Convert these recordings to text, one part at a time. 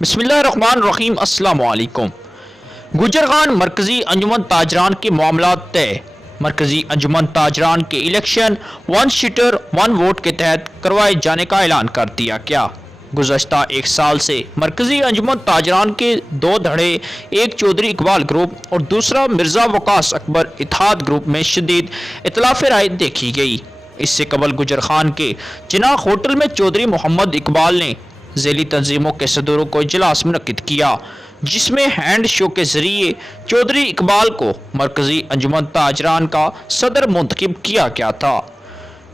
बिस्मिल्लाहिर्रहमानिर्रहीम। अस्सलाम वालेकुम। गुजरखान मरकज़ी अंजुमन ताजरान के मामलात तय। मरकज़ी अंजुमन ताजरान के election one seater one vote के तहत करवाए जाने का ऐलान कर दिया गया। गुज़श्ता एक साल से मरकज़ी अंजुमन ताजरान के दो धड़े, एक चौधरी इकबाल ग्रुप और दूसरा मिर्ज़ा वकास अकबर इत्तेहाद ग्रुप में शदीद इख्तिलाफ राय देखी गई। इससे कबल गुजरखान के चिनाब होटल में चौधरी मोहम्मद इकबाल ने ज़ैली तंजीमों के सदरों को इजलास मुनक्किद किया, जिसमें हैंड शो के जरिए चौधरी इकबाल को मरकज़ी अंजुमन ताजरान का सदर मुंतखब किया गया था,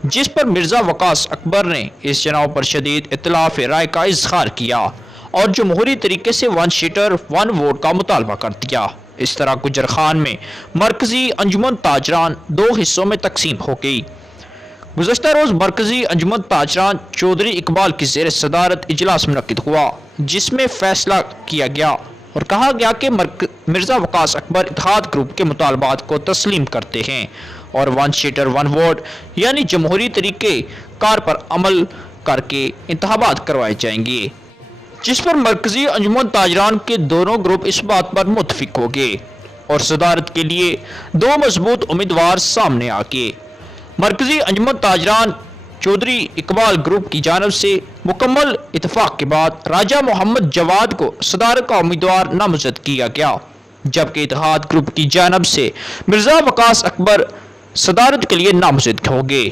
जिस पर मिर्ज़ा वकास अकबर ने इस चुनाव पर शदीद इख्तिलाफ राय का इजहार किया और जमहूरी तरीके से वन सीटर वन वोट का मुतालबा कर दिया। इस तरह गुजरखान में मरकज़ी अंजुमन ताजरान दो हिस्सों में तकसीम हो गई। गुज़श्ता रोज़ मरकज़ी अंजुमन ताजरान चौधरी इकबाल की ज़ेर सदारत इजलास मुनक्किद हुआ, जिसमें फ़ैसला किया गया और कहा गया कि मिर्ज़ा वकास अकबर इत्तेहाद ग्रुप के मुतालबात को तस्लीम करते हैं और वन सीटर वन वोट यानी जमहूरी तरीके कार पर अमल करके इंतखाबात करवाए जाएंगे, जिस पर मरकज़ी अंजुमन ताजरान के दोनों ग्रुप इस बात पर मुत्तफिक हो गए और सदारत के लिए दो मजबूत उम्मीदवार सामने आ गए। मरकज़ी अंजुमन ताजरान चौधरी इकबाल ग्रुप की जानब से मुकम्मल इतफाक़ के बाद राजा मोहम्मद जवाद को सदारत का उम्मीदवार नामज़द किया गया, जबकि इत्तेहाद ग्रुप की जानब से मिर्ज़ा वकास अकबर सदारत के लिए नामज़द हो गए।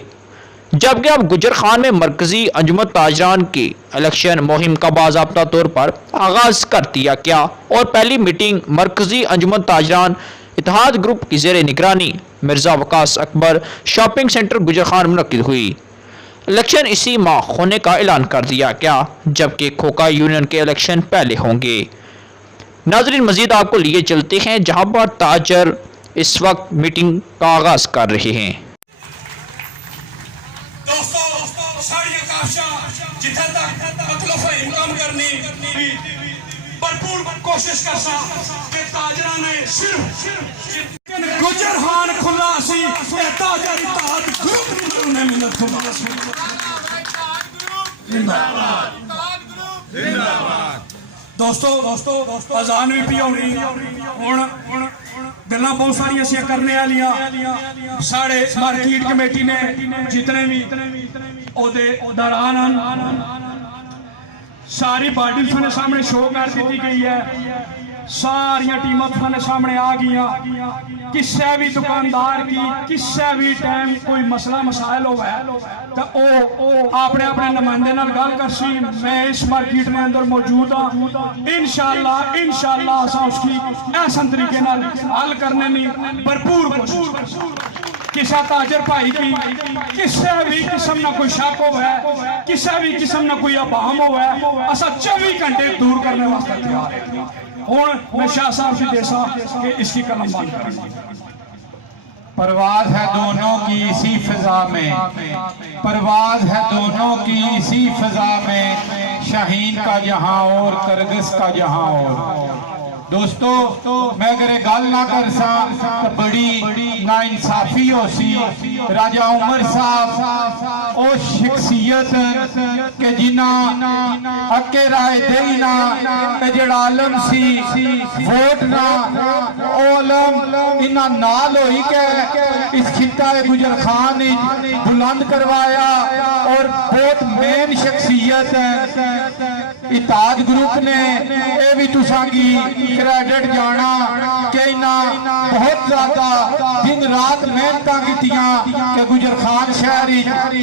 जबकि अब गुजरखान में मरकज़ी अंजुमन ताजरान की इलेक्शन मुहिम का बाज़ाब्ता तौर पर आगाज़ कर दिया गया और पहली मीटिंग मरकज़ी अंजुमन ताजरान इत्तेहाद ग्रुप की ज़ेर निगरानी मिर्ज़ा वकास अकबर शॉपिंग सेंटर गुजरखान मुनक्किद हुई। इलेक्शन इसी माह होने का ऐलान कर दिया गया, जबकि खोखा यूनियन के इलेक्शन पहले होंगे। नाज़रीन, मज़ीद आपको लिए चलते हैं जहां पर ताजर इस वक्त मीटिंग का आगाज़ कर रहे हैं। भरपूर कोशिश करसा कि ताजरा ने सिर्फ गुजरखान खुला सी ताजर इत्तेहाद ग्रुप ने मिलत खुला जिंदाबाद जिंदाबाद। दोस्तों अजान भी पी होनी हुण गल्लां बहुत सारियां असीं करने वालियां। साढ़े मार्केट कमेटी ने जितने भी ओहदे दौरान सारी पार्टी साने सामने शो कर दी गई है। सारिया टीमां साने सामने आ गई। किसी भी दुकानदार की किसी भी टाइम कोई मसला मसाइल हो तो अपने अपने नुमाइंदे नाल गल करसी। मैं इस मार्केट में अंदर मौजूद हाँ। इंशाअल्लाह असां उसकी ऐसा तरीके नाल हल करने की भरपूर कोशिश। किसी ताजर भाई की किसी भी किस्म ना कोई शक हो, किसी भी किस्म ना कोई अभाम हो, असा 24 घंटे दूर करने वास्ते तैयार है। हुण मैं शाह साहब से देसा कि इसकी कलम बंद करें। परवाज़ है दोनों की इसी फिजा में, परवाज़ है दोनों की इसी फिजा में, शाहीन का जहां और करगिस का जहां और। दोस्तों, मैं अगर गल ना कर सा तो बड़ी ना इंसाफी हो सी। राजा उमर साहब ओ शख्सियत के जिन्ना हके राय देई ना जड़ा आलम सी वोट ना ओ आलम इन्ना नाल होई के इस खिता गुजरखान बुलंद करवाया और बहुत मेन शख्सियत इत्तेहाद ग्रुप ने ये भी तुसां की क्रेडिट जाना कि इन्हां बहुत ज्यादा दिन रात मेहनत कीतियां कि गुजरखान शहर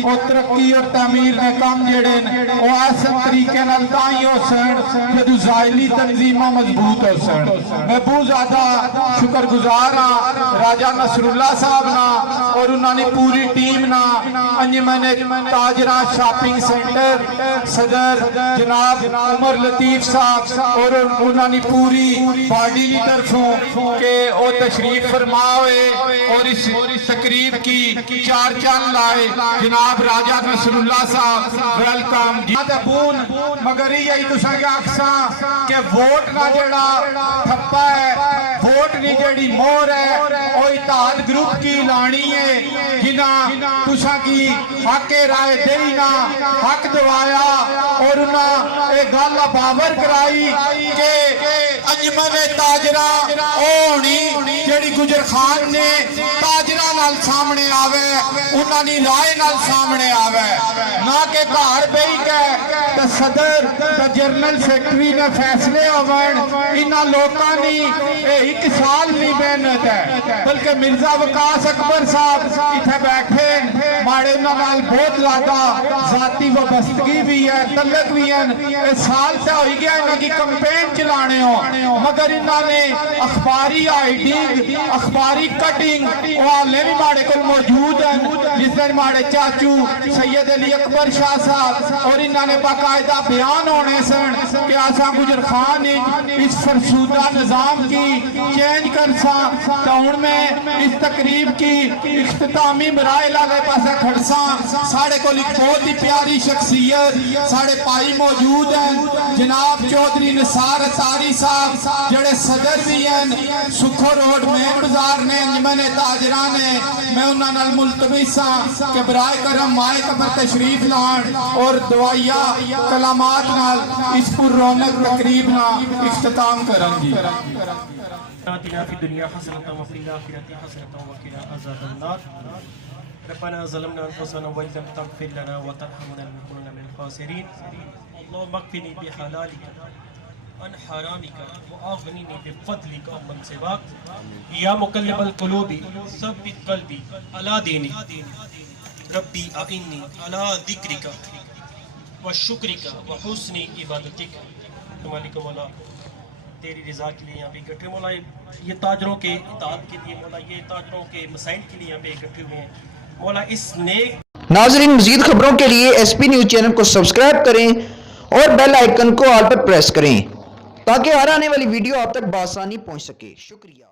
और तरक्की और तमीर ने काम जेड़े वो ऐसे तरीके नाल ताई हो सन जदों ज़ाइली तंजीमां मजबूत हो सन। मैं बहुत ज्यादा शुक्रगुजार हाँ राजा नसरुल्ला साहब ना और उन्होंने पूरी टीम ना अंजुमन ताजरा शॉपिंग सेंटर सदर जनाब उमर लतीफ साहब और انہوں نے پوری باڈی کی طرفوں کہ وہ تشریف فرما ہوئے اور اس تقریب کی چار چاند لائے جناب راجہ نصر اللہ صاحب ویلکم جی بون مگر یہی تساں کیا آکھساں کہ ووٹ نہ جڑا تھپا ہے ووٹ نہیں جڑی مور ہے وہ اتحاد گروپ کی لانی ہے جنہ تساں کی حق رائے دینا حق دوایا اور انہاں ایک گل باور کرائی کہ انجمن تاجرہ ہونی جڑی گجر خان نے تاجرہ نال سامنے آوے انہاں دی رائے نال سامنے آوے نہ کہ گھر بیٹھ کے تے صدر تے جنرل سیکرٹری نے فیصلے ہوون انہاں لوکاں دی ایک سال نہیں محنت ہے بلکہ مرزا وقاص اکبر صاحب ایتھے بیٹھے ماڑے انہاں نال بہت زیادہ ذاتی وابستگی بھی ہے تعلق بھی ہے سال سے ہوئی گیا انہاں کی کمپین چلانے ہو مگر انہاں نے اخباری آئیڈنگ اخباری کٹنگ والے بھی ماڑے کو موجود ہیں جس دن ماڑے چاچو سید علی اکبر شاہ صاحب اور انہوں نے باقاعدہ بیان ہونے سن کہ آسان گجر خان اس فرسودہ نظام کی چینج کر سا تاؤن میں اس تقریب کی اختتامی مرائل آگے پاسے کھڑسا ساڑے کو لکھ بہت ہی پیاری شخصیت ساڑے پائی موجود ہیں جناب چودھری نثار اتاری صاحب جڑے صدر بھی ہیں سکھو روڈ مین بزار نے انجمن تاجران نے میں انہاں نال ملتمس ہاں کہ برائے کرم مائے قبر تشریف لان اور دعائیہ کلامات نال اس پر رونق تقریب نال اختتام کریں گی آتنا فی الدنیا حسنة وفی الآخرة حسنة وقنا عذاب النار ربنا ظلمنا انفسنا وان لم تغفر لنا وترحمنا لنكونن من الخاسرين اللهم اكفني بحلالك عن حرامك واغنني بفضلك عمن سواك یا مقلب القلوب ثبت قلبی على دینک ربی اعنی على ذکرک وشکرک وحسن عبادتک مالک مولا تیری رضا کے لیے یہاں پہ اکٹھے مولا یہ تاجروں کے اطاعت کے لیے مولا یہ تاجروں کے مسائل کے لیے یہاں پہ اکٹھے ہوئے ہیں مولا اس نیک ناظرین مزید خبروں کے لیے ایس پی نیوز چینل کو سبسکرائب کریں اور بیل آئیکن کو آل پر پریس کریں تاکہ ہر آنے والی ویڈیو آپ تک بآسانی پہنچ سکے. شکریہ.